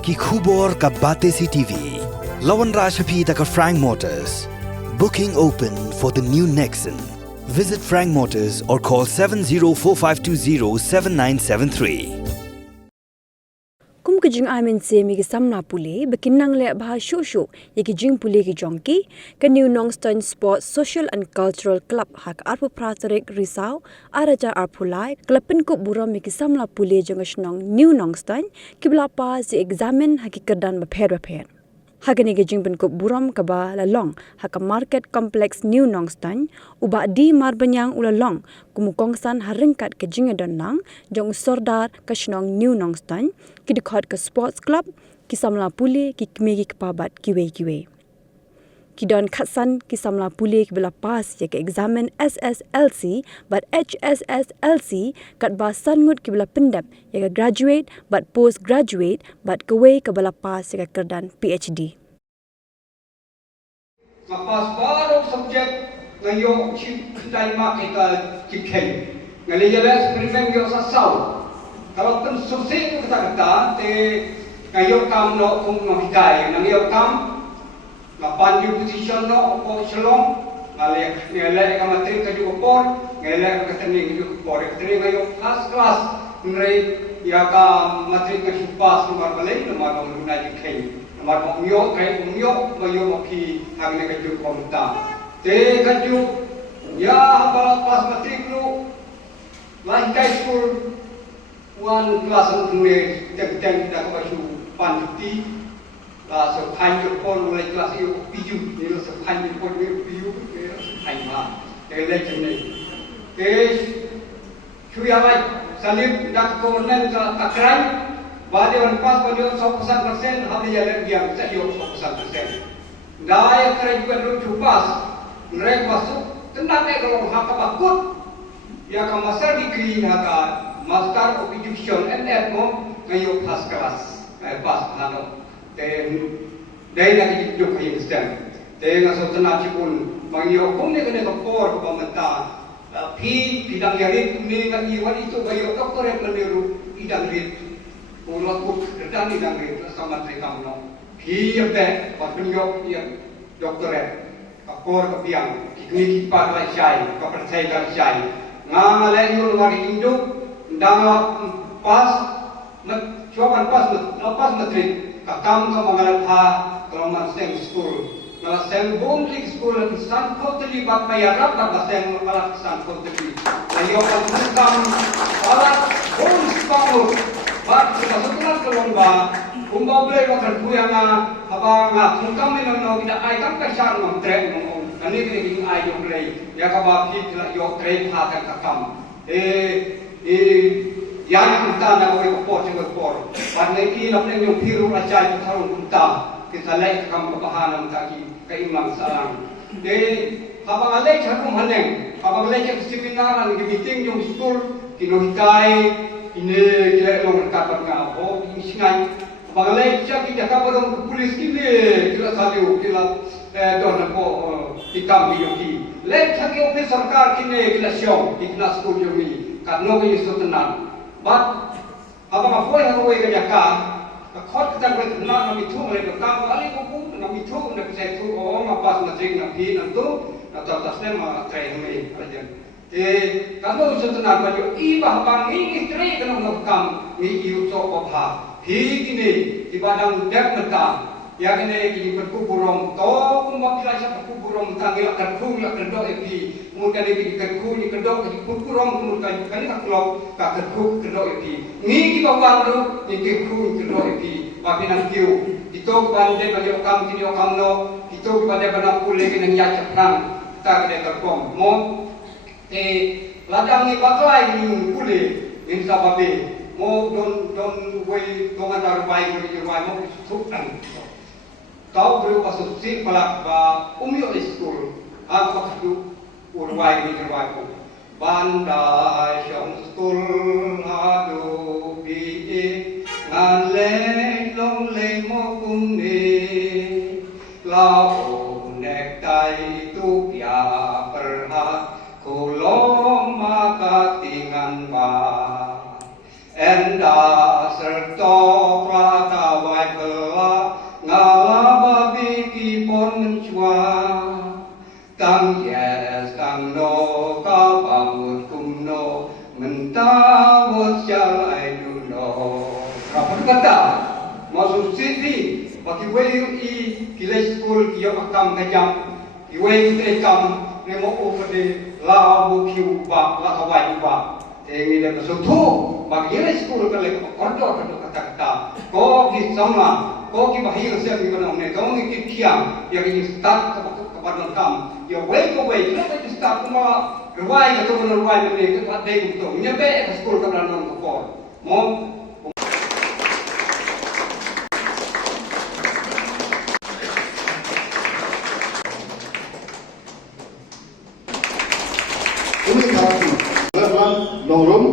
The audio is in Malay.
ki khubor ka bate CTV. Lawan Rashapi taka Frank Motors. Booking open for the new Nexon. Visit Frank Motors or call 7045207973. Kum kejing amin se mi ki Samla Pule bekinang le bah shu ye ki jing Pule ki jongki ke New Nongston Sports Social and Cultural Club hak arpu prasarik risau araja arpulai klub Pynkup Burom mi ki Samla Pule jongasnong New Nongston ki belapa si examen haki kedan bapher Hagani ke jing Pynkup Burom kaba lalong hak market complex New Nongston uba di marbanyang ulalong kumukongsan haringkat ke jing danang jong sordar kasnong New Nongston ki dekat ke sports club ki Samla Pule ki kmegi kepabat kiwe ki don khatsan ki Samla Pule ki bela pas ye ke examen Nnss&Cc but HSSLC kat ba sangut ki bela pendap ye ke graduate but postgraduate but kewe ke bela pas ye ke kerdan PhD. Lepas baru subjek ngayon cintai mak kita kikhen. Ngayon eksperimen yo sasau. Kalau pun susah kita ngayon kam no kung mahigay ngayon kam ngapan yung position no o shalom ngalek ka matrik ka yung opor ngalek ka taning yung opor ngayon class nray ya ka matrik ka supas nomor balay nomor lunay kikhen nomor pangyo kay pangyo mayo ki hangne ka yung komta te ka yung ya pas matrik no like high school one class ng teng dak ka su panti so panjang pun mulai kelas itu piju, ni so panjang pun ni piju, panjang. Legend ni. Cuya lagi salib dak konen takran, badan pas pada 100%, hari yang dia saya 100%. Daya kerja juga dulu cupas, mereka masuk tenang kalau hak bakut, ya kamu masih dikiri hak master of education NF mo ngayon pas kelas, pas hano. Dahil nakikita kayo Kristen. Dahil nga sa tanachipun, mangyo kung ni kanya kapor pamanta, pidang yarit kung ni nga iwan ito kayo kapore maniru idang rit. Ulat ko kedan idang rit sa matri kamno. Yabe patungyo ya doktoret. Kapor kapiang kikni kipa ka syai, kapercaya ka syai. Nga ngalay yung induk ndang pas coba pas matri. Kakam ka mga latha kalau seng school malah seng bonding school at san ko terlibat mayarap na seng malah san ko terlibat ayo pagkam malah bond school bat sudah kelomba kumba boleh makan kuyang abang kung no tidak ay kam kasar ng trek mo kani kini ay yung play ya kabab hit yung trek hakan kakam yang kita nak boleh kopor juga kopor. Pandai ini nak yang biru aja itu harus kita kita lek kamu kebahanan kaki keimam salam. Jadi apa lek harum haneng, apa lek seminar yang meeting yang school kinohikai ini kita long kapan ngau ini singai. Apa lek kita kabar polis kini kita saliu kita don ko ikam biyoki. Lek hagi ofis sarkar kini kita siom kita school yomi karena kita sutenan. But apa mafoy haroy kanya ka khot kita boleh kenal nami tu boleh bekam kali buku nami tu nak saya tu mapas matrik nabi nantu atau tasnya ma try hame aja kalau sudah tenang baju ibah bang ini try kena bekam ni iu so opha hi kini di badang dek mata ya kene kini Pynkup Burom to kumba kila sa Pynkup Burom tangil kerku la kedok epi kemudian ini kerku ni kedok di Pynkup Burom kemudian kani ka klok ka kerku kedok epi ni ki bawang lu ni kerku kedok epi papinan kiu dito bande bande okam kini okam no dito bande bana Pule kini ya ceprang ta kene kerkom mo ladang ni baklai ni Pule ni sababe mo don way dongan darbai ni ruai mo sukan kau beri pasal si pelak ba umio school apa tu urwai ni urwai ko bandai shong school hadu bi ngan le long le mo kum ni lao nek tai tu pia perhat kulom maka tingan ba enda serto prata wai kata masuk sini bagi wayu I kilai school kiyo akam kajam wayu terekam nemo ufade la bukiu ba la kawai ba ini dia kesutu bagi kilai school kale kondo kata ko ki sama ko ki bahir siap ni mana ne kau ni kiam ya ki start kepada kam ya wayu kita ki start kuma ruai ke tu ruai ni ke pada itu nyampe ke school kepada non ko mo Ini karatu, lepas lorong